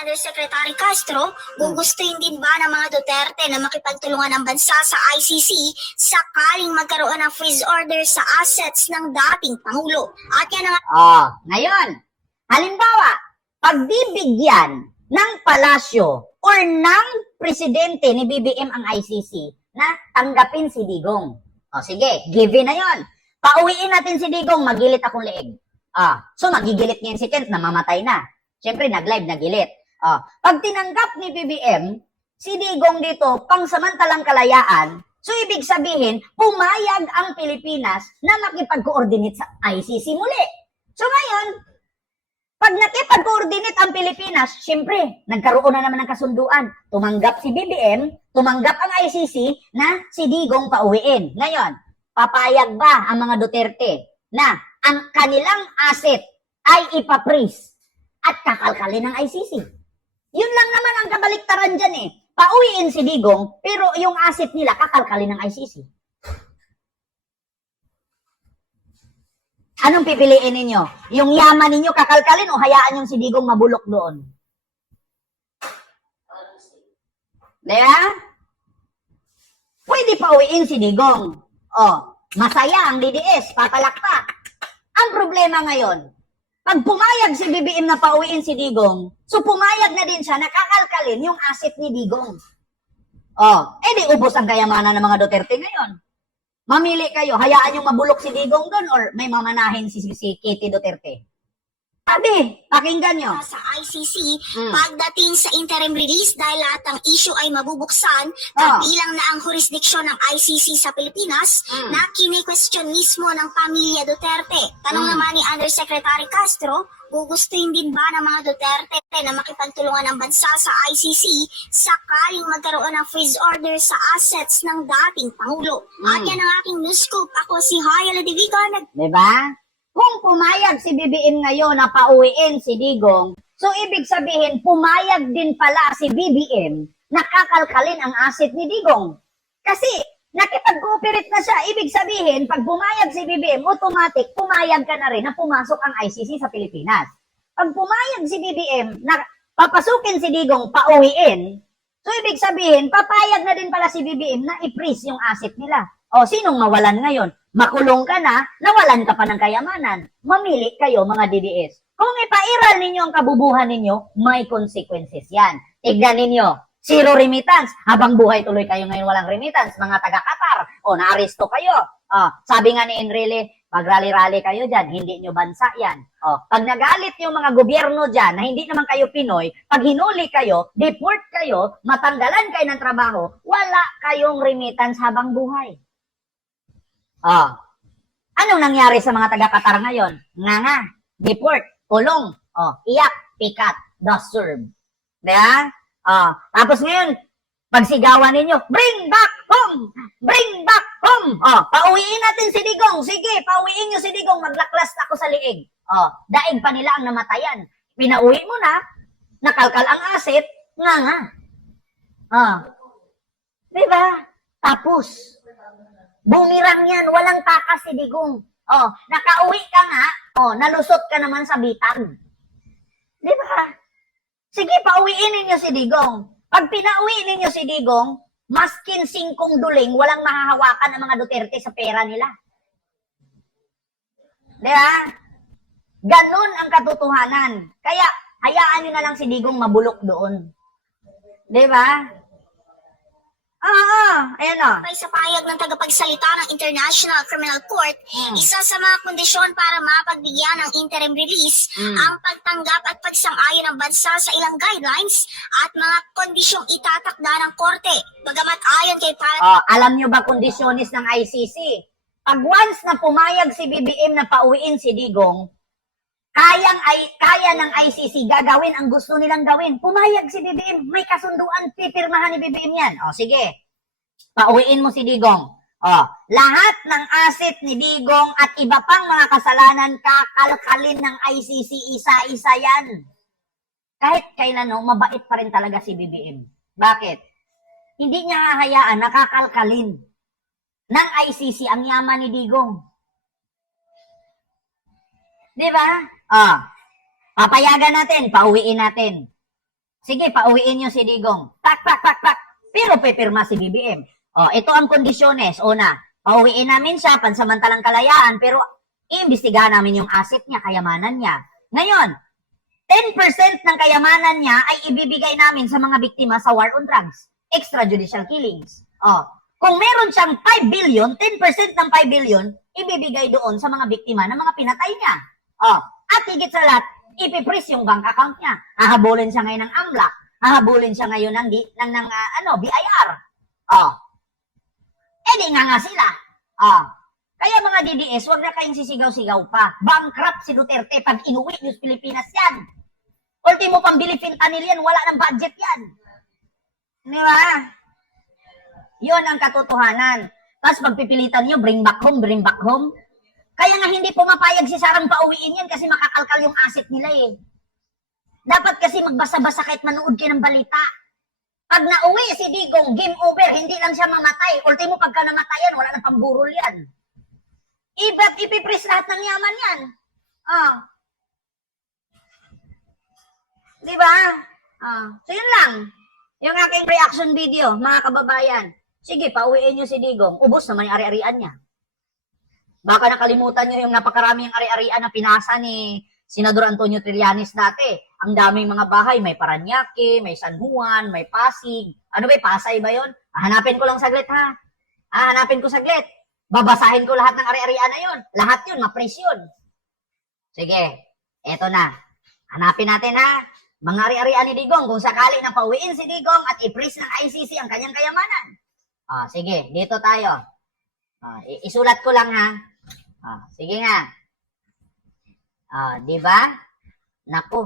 Undersecretary Castro, gugustuhin din ba ng mga Duterte na makipagtulungan ng bansa sa ICC sakaling magkaroon ng freeze order sa assets ng dating Pangulo? At yan ang... Ngayon, halimbawa, pagbibigyan ng palasyo or ng presidente ni BBM ang ICC na tanggapin si Digong. Sige, given na yon. Pauwiin natin si Digong, magilit akong leeg. So magigilit niyan si Kent, namamatay na. Siyempre, nag-live, nagilit. Pag tinanggap ni BBM, si Digong dito, pangsamantalang kalayaan, so ibig sabihin, pumayag ang Pilipinas na makipag-coordinate sa ICC muli. So ngayon, pag nakipag-coordinate ang Pilipinas, siyempre, nagkaroon na naman ng kasunduan. Tumanggap si BBM, tumanggap ang ICC na si Digong pauwiin. Ngayon, papayag ba ang mga Duterte na ang kanilang asset ay ipaprease at kakalkalin ng ICC? Yun lang naman ang kabaliktaran dyan eh. Pauwiin si Digong, pero yung asset nila kakalkalin ng ICC. Anong pipiliin ninyo? Yung yaman ninyo kakalkalin o hayaan yung si Digong mabulok doon? Diba? Pwede pauwiin si Digong. Masaya ang DDS, papalakpak. Ang problema ngayon, pag pumayag si BBM na pauwiin si Digong, so pumayag na din siya na kakalkalin yung asset ni Digong. Di ubos ang kayamanan ng mga Duterte ngayon. Mamili kayo, hayaan yung mabulok si Digong doon or may mamanahin si Kitty Duterte. Sabi, pakinggan nyo. Sa ICC, pagdating sa interim release dahil lahat ng issue ay mabubuksan, kabilang na ang jurisdiction ng ICC sa Pilipinas na kini-question mismo ng pamilya Duterte. Tanong naman ni Undersecretary Castro, gugustuhin din ba ng mga Duterte na makipagtulungan ng bansa sa ICC sakaling magkaroon ng freeze order sa assets ng dating Pangulo? At yan ang aking news scoop. Ako si Haya Ladivigan. Diba? Kung pumayag si BBM ngayon na pauwiin si Digong, so ibig sabihin pumayag din pala si BBM na kakalkalin ang asset ni Digong. Kasi nakipag-cooperate na siya, ibig sabihin pag pumayag si BBM, automatic pumayag ka na rin na pumasok ang ICC sa Pilipinas. Pag pumayag si BBM na papasukin si Digong pauwiin, so ibig sabihin papayag na din pala si BBM na i-freeze yung asset nila. Sinong mawalan ngayon? Makulong ka na, nawalan ka pa ng kayamanan. Mamili kayo mga DDS. Kung ipairal ninyo ang kabubuhan ninyo, may consequences yan. Tignan ninyo, zero remittance. Habang buhay tuloy kayo ngayon walang remittance, mga taga-Qatar. Naaresto kayo. Sabi nga ni Enrile, pag rally-rally kayo dyan, hindi nyo bansa yan. Pag nagalit yung mga gobyerno dyan, na hindi naman kayo Pinoy, pag hinuli kayo, deport kayo, matanggalan kayo ng trabaho, wala kayong remittance habang buhay. Anong nangyari sa mga taga-Qatar ngayon? Nga, deport, kulong, iyak, pikat, does serve. Diba? Tapos ngayon, pagsigawan ninyo, bring back home! Bring back home! Pauwiin natin si Digong. Sige, pauwiin nyo si Digong, maglaklas ako sa liig. Daig pa nila ang namatayan. Pinauwi mo na, nakalkal ang asset, nga. Diba? Tapos, bumirang yan, walang takas si Digong. Nakauwi ka nga, nalusot ka naman sa bitag. Di ba? Sige, pauwiin ninyo si Digong. Pag pinauwi ninyo si Digong, maskin 5 duling, walang mahahawakan ang mga Duterte sa pera nila. Di ba? Ganun ang katotohanan. Kaya, hayaan nyo na lang si Digong mabulok doon. Di ba? Ayan Ay sa payag ng tagapagsalita ng International Criminal Court, isa sa mga kondisyon para mapagbigyan ng interim release ang pagtanggap at pagsang-ayon ng bansa sa ilang guidelines at mga kondisyong itatakda ng korte. Bagamat ayon kay alam nyo ba kondisyonis ng ICC? Pag once na pumayag si BBM na pauwiin si Digong, kaya ng ICC gagawin ang gusto nilang gawin. Pumayag si BBM, may kasunduan, pipirmahan ni BBM yan. Sige, pauwiin mo si Digong. Lahat ng asset ni Digong at iba pang mga kasalanan kakalkalin ng ICC, isa-isa yan. Kahit kailan, mabait pa rin talaga si BBM. Bakit? Hindi niya hahayaan, nakakalkalin ng ICC ang yaman ni Digong. Di ba? Papayagan natin, pauwiin natin. Sige, pauwiin nyo si Digong. Tak, tak, tak, tak. Pero pipirma si BBM. Ito ang kondisyones. Una, pauwiin namin siya, pansamantalang kalayaan, pero iimbestigahan namin yung asset niya, kayamanan niya. Ngayon, 10% ng kayamanan niya ay ibibigay namin sa mga biktima sa war on drugs. Extrajudicial killings. Kung meron siyang 5 billion, 10% ng 5 billion, ibibigay doon sa mga biktima ng mga pinatay niya. At higit sa lahat, ipipris yung bank account niya. Hahabulin siya ngayon ng AMLAC. Hahabulin siya ngayon ng BIR. Di nga sila. Kaya mga DDS, wag na kayong sisigaw-sigaw pa. Bankrupt si Duterte pag inuwi niyo sa Pilipinas yan. Ultimo pambili fentanyl yan, wala ng budget yan. Di ba? Yun ang katotohanan. Tapos pagpipilitan niyo, bring back home, bring back home. Kaya nga hindi pumapayag si Sarang pauwiin yan kasi makakalkal yung asset nila eh. Dapat kasi magbasa-basa kahit manood kayo ng balita. Pag nauwi si Digong, game over, hindi lang siya mamatay. Ultimo pagka namatayan, wala nang pamburol yan. Ipipris lahat ng yaman yan. Diba? So yun lang. Yung aking reaction video, mga kababayan. Sige, pauwiin nyo si Digong. Ubos naman yung ari-arian niya. Baka nakalimutan nyo yung napakaraming ari-arian na pinasa ni Senador Antonio Trillanes dati. Ang daming mga bahay, may Parañaque, may San Juan, may Pasig. Ano ba, Pasay ba yun? Hanapin ko lang saglit ha. Hanapin ko saglit. Babasahin ko lahat ng ari-arian na yun. Lahat yun, mapres yun. Sige, eto na. Hanapin natin ha. Mga ari-arian ni Digong, kung sakali na pauwiin si Digong at i-freeze ng ICC ang kanyang kayamanan. Sige, dito tayo. Isulat ko lang ha. Sige nga. Di ba? Naku.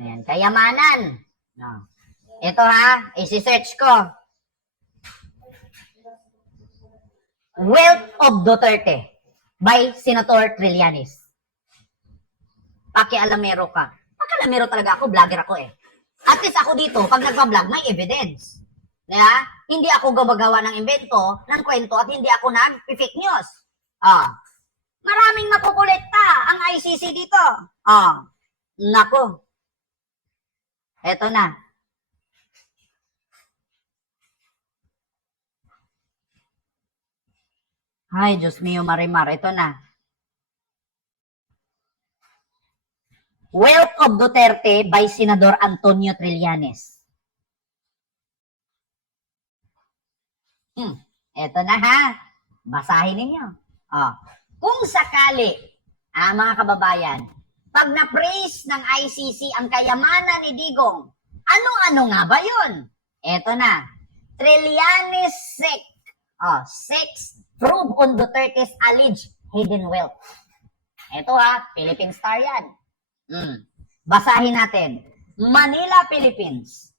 Ayan, kayamanan. Ito ha, isi-search ko. Wealth of Duterte by Senator Trillanes. Pakialamero ka. Pakialamero talaga ako, vlogger ako eh. At least ako dito, pag nagpa-vlog, may evidence. Diba? Hindi ako gumagawa ng invento, ng kwento, at hindi ako nag-fake news. Maraming makukulikta ang ICC dito. Nako. Eto na. Ay, Diyos mio, Marimar. Ito na. Wealth of Duterte by Senador Antonio Trillanes. Ito na ha. Basahin ninyo. Kung sakali, mga kababayan, pag na-praise ng ICC ang kayamanan ni Digong, ano-ano nga ba yun? Ito na. Trillanes sex prove on Duterte's alleged hidden wealth. Ito ha, Philippine Star yan. Basahin natin. Manila, Philippines.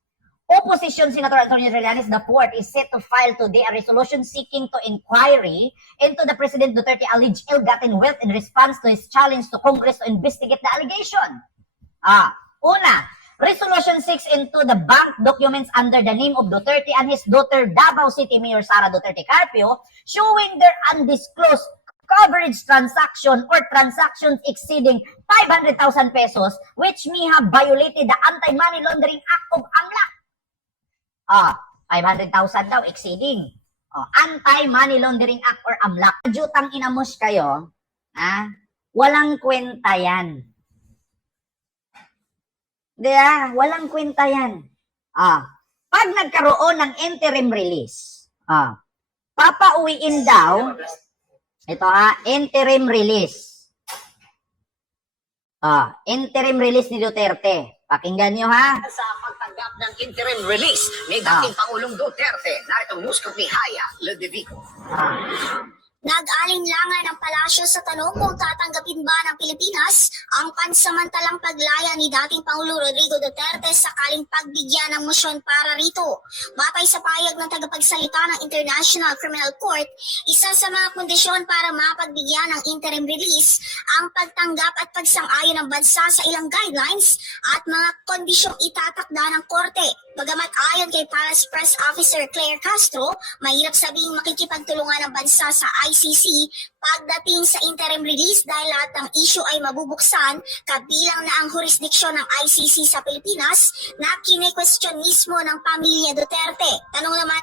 Opposition Senator Antonio Trillanes IV is set to file today a resolution seeking to inquiry into the President Duterte alleged ill-gotten wealth in response to his challenge to Congress to investigate the allegation. Una, Resolution 6 into the bank documents under the name of Duterte and his daughter Davao City Mayor Sara Duterte Carpio showing their undisclosed coverage transaction or transactions exceeding 500,000 pesos which may have violated the Anti-Money Laundering Act of AMLAC. 500,000 daw exceeding. Anti-Money Laundering Act or AMLAC. Jutang inamos kayo, walang kwenta yan. Diba? Walang kwenta yan. Pag nagkaroon ng interim release, papauwiin daw, ito interim release. Interim release ni Duterte. Pakinggan nyo ha. Sa pagtanggap ng interim release ni dating Pangulong Duterte, narito ang news ni Haya Ludovico. Nag-alinlangan ang palasyo sa tanong kung tatanggapin ba ng Pilipinas ang pansamantalang paglaya ni dating Pangulo Rodrigo Duterte sakaling pagbigyan ng mosyon para rito. Batay sa payag ng tagapagsalita ng International Criminal Court, isa sa mga kondisyon para mapagbigyan ng interim release ang pagtanggap at pagsang-ayon ng bansa sa ilang guidelines at mga kondisyong itatakda ng korte. Bagamat ayon kay Palace Press Officer Claire Castro, mahirap sabing makikipagtulungan ng bansa sa ICC pagdating sa interim release dahil lahat ng issue ay mabubuksan, kabilang na ang jurisdiksyon ng ICC sa Pilipinas na kine-question mismo ng pamilya Duterte. Tanong naman,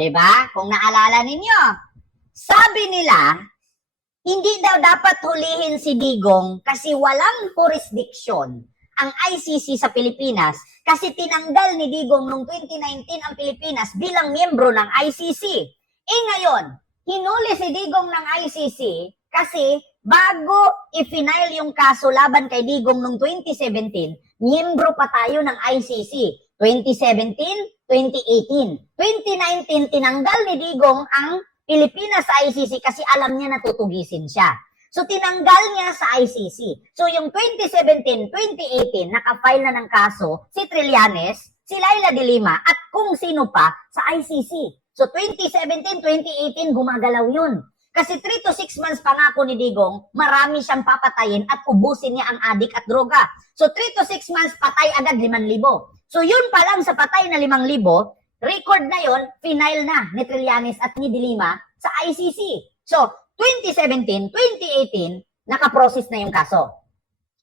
di ba? Kung naalala ninyo, sabi nila, hindi daw dapat hulihin si Digong kasi walang jurisdiction ang ICC sa Pilipinas kasi tinanggal ni Digong noong 2019 ang Pilipinas bilang miyembro ng ICC. Ngayon, hinuli si Digong ng ICC kasi bago i-final yung kaso laban kay Digong noong 2017, miyembro pa tayo ng ICC. 2017, 2018. 2019, tinanggal ni Digong ang Pilipinas sa ICC kasi alam niya natutugisin siya. So, tinanggal niya sa ICC. So, yung 2017, 2018, nakafile na ng kaso si Trillanes, si Laila de Lima, at kung sino pa sa ICC. So, 2017, 2018, gumagalaw yun. Kasi 3 to 6 months pangako ni Digong, marami siyang papatayin at ubusin niya ang adik at droga. So, 3 to 6 months, patay agad 5,000. So, yun pa lang sa patay na 5,000, record na yun, final na ni Trillanes at ni de Lima sa ICC. So, 2017, 2018, nakaprocess na yung kaso.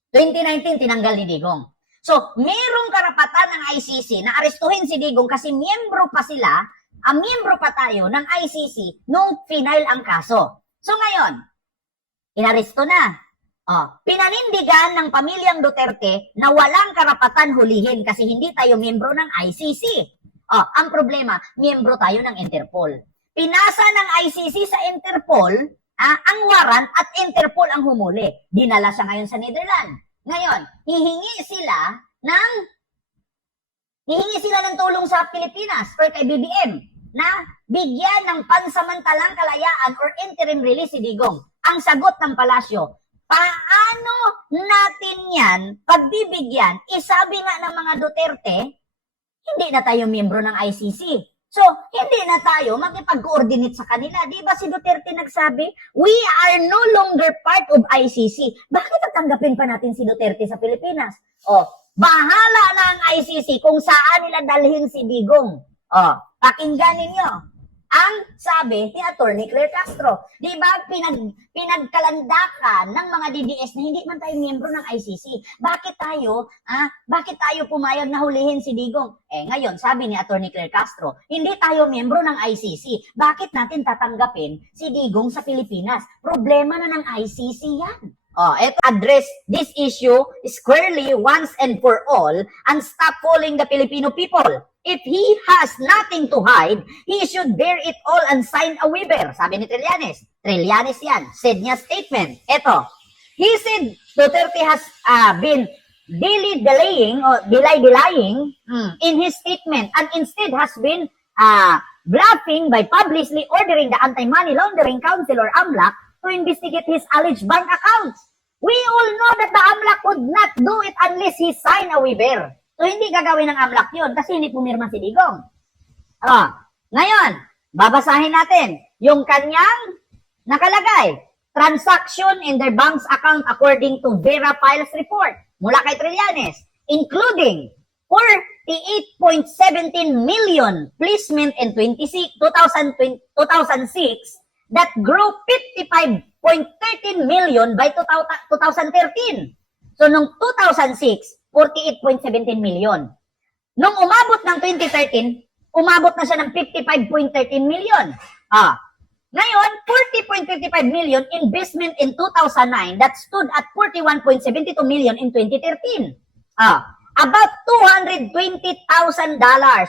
2019, tinanggal ni Digong. So, merong karapatan ng ICC na arestuhin si Digong kasi miyembro pa sila, miyembro pa tayo ng ICC nung final ang kaso. So, ngayon, inaresto na. Pinanindigan ng pamilyang Duterte na walang karapatan hulihin kasi hindi tayo miyembro ng ICC. Ang problema, miyembro tayo ng Interpol. Pinasa ng ICC sa Interpol ang warrant at Interpol ang humuli. Dinala siya ngayon sa Netherlands. Ngayon, hihingi sila ng tulong sa Pilipinas or kay BBM na bigyan ng pansamantalang kalayaan or interim release si Digong. Ang sagot ng palasyo, paano natin yan pagbibigyan? Sabi nga ng mga Duterte, hindi na tayo miyembro ng ICC. So, hindi na tayo makipag-coordinate sa kanila. Di ba si Duterte nagsabi, we are no longer part of ICC. Bakit tatanggapin pa natin si Duterte sa Pilipinas? Bahala na ang ICC kung saan nila dalhin si Digong. Pakinggan ninyo. Ang sabi ni Attorney Claire Castro, di ba pinagkalandakan ng mga DDS na hindi man tayo miyembro ng ICC. Bakit tayo pumayag na hulihin si Digong? Ngayon, sabi ni Attorney Claire Castro, hindi tayo miyembro ng ICC. Bakit natin tatanggapin si Digong sa Pilipinas? Problema na ng ICC yan. Address this issue squarely once and for all and stop fooling the Filipino people. If he has nothing to hide, he should bear it all and sign a waiver. Sabi ni Trillanes. Trillanes yan. Said niya statement. He said Duterte has been delaying in his statement and instead has been bluffing by publicly ordering the Anti-Money Laundering Council or AMLAC to investigate his alleged bank accounts. We all know that the AMLAC would not do it unless he signed a waiver. So, hindi gagawin ng AMLAC yun kasi hindi pumirma si Digong. Ngayon, babasahin natin yung kanyang nakalagay. Transaction in their bank's account according to Vera Files report mula kay Trillanes, including 48.17 million placement in 2006 that grew 55.13 million by 2013. So, nung 2006, 48.17 million. Nung umabot ng 2013, umabot na siya ng 55.13 million. Ngayon, 40.55 million investment in 2009 that stood at 41.72 million in 2013. About $220,000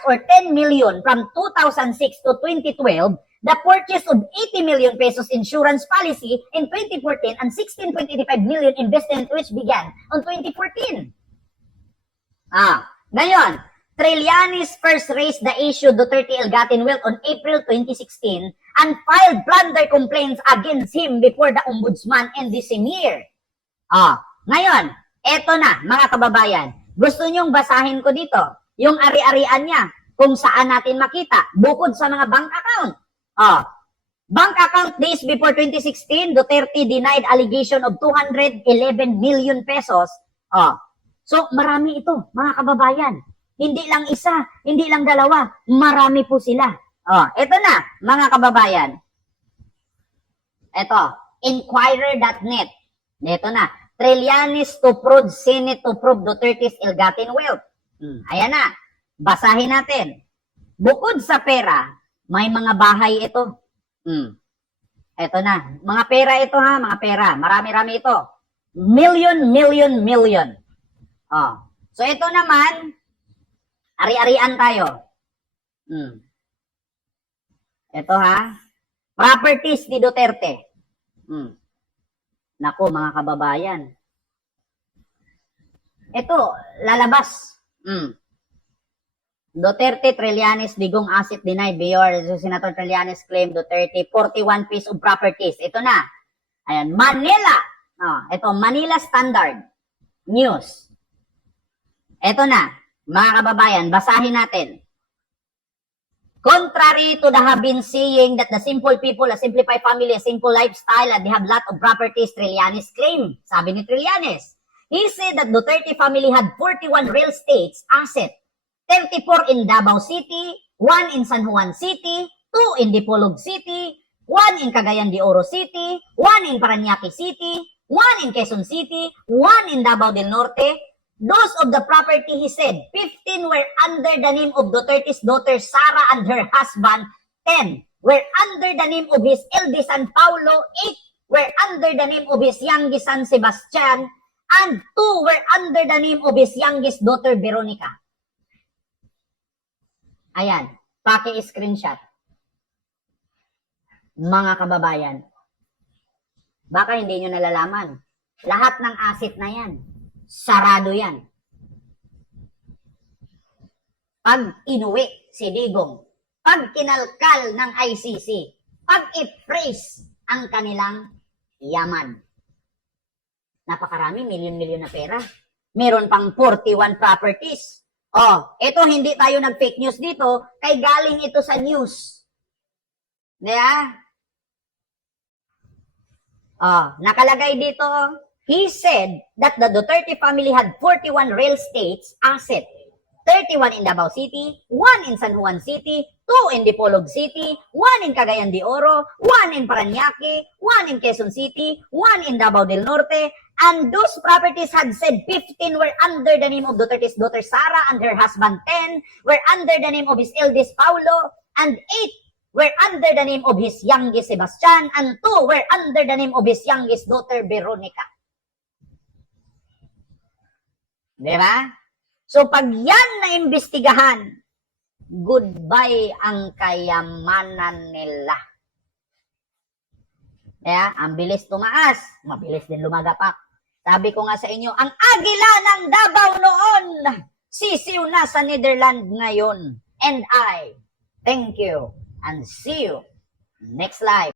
or 10 million from 2006 to 2012, the purchase of 80 million pesos insurance policy in 2014 and 16.85 million investment which began on 2014. Ngayon, Trillanes first raised the issue Duterte ill-gotten wealth on April 2016 and filed plunder complaints against him before the ombudsman in the same year. Ngayon, eto na mga kababayan. Gusto nyong basahin ko dito yung ari-arian niya kung saan natin makita bukod sa mga bank account. Bank account days before 2016, Duterte denied allegation of 211 million pesos. So, marami ito, mga kababayan. Hindi lang isa, hindi lang dalawa, marami po sila. Oh, ito na, mga kababayan. Ito, Inquirer.net. Ito na, Trillanes to prove Senate to prove Duterte's ill-gotten wealth. Ayan na, basahin natin. Bukod sa pera, may mga bahay ito. Ito na, mga pera ito ha, mga pera. Marami-rami ito. Million, million, million. Oh. So ito naman, ari-arian tayo. Ito ha, properties ni Duterte. Naku, mga kababayan. Ito, lalabas. Duterte, Trillanes, Digong asset denied. Mayor, Senator Trillanes claim Duterte 41 piece of properties. Ito na. Ayan, Manila. Ito, Manila Standard News. Ito na, mga kababayan, basahin natin. Contrary to the have been saying that the simple people, a simplified family, a simple lifestyle, and they have lot of properties, Trillanes claim. Sabi ni Trillanes. He said that Duterte family had 41 real estates asset. 34 in Davao City, 1 in San Juan City, 2 in Dipolog City, 1 in Cagayan de Oro City, 1 in Parañaque City, 1 in Quezon City, 1 in Davao del Norte. Those of the property, he said, 15 were under the name of Duterte's daughter Sara and her husband. 10 were under the name of his eldest son Paulo. 8 were under the name of his youngest son Sebastian. And 2 were under the name of his youngest daughter Veronica. Ayan, paki-screenshot. Mga kababayan, baka hindi nyo nalalaman. Lahat ng asset na yan, sarado yan. Pag inuwi si Digong, pag kinalkal ng ICC, pag i-freeze ang kanilang yaman. Napakarami, milyon-milyon na pera. Meron pang 41 properties. Oh, ito hindi tayo nag-fake news dito, kay galing ito sa news. Diba? Oh, nakalagay dito, he said that the Duterte family had 41 real estates asset. 31 in Davao City, 1 in San Juan City, 2 in Dipolog City, 1 in Cagayan de Oro, 1 in Parañaque, 1 in Quezon City, 1 in Davao del Norte, and those properties had said 15 were under the name of Duterte's daughter Sara and her husband. 10 were under the name of his eldest Paulo, and 8 were under the name of his youngest Sebastian, and 2 were under the name of his youngest daughter Veronica. Diba? So pag yan na-imbestigahan, goodbye ang kayamanan nila. Kaya, ang bilis tumaas, mabilis din lumagapak. Sabi ko nga sa inyo, ang agila ng Davao noon, sisiw na sa Netherlands ngayon. And I thank you and see you next live.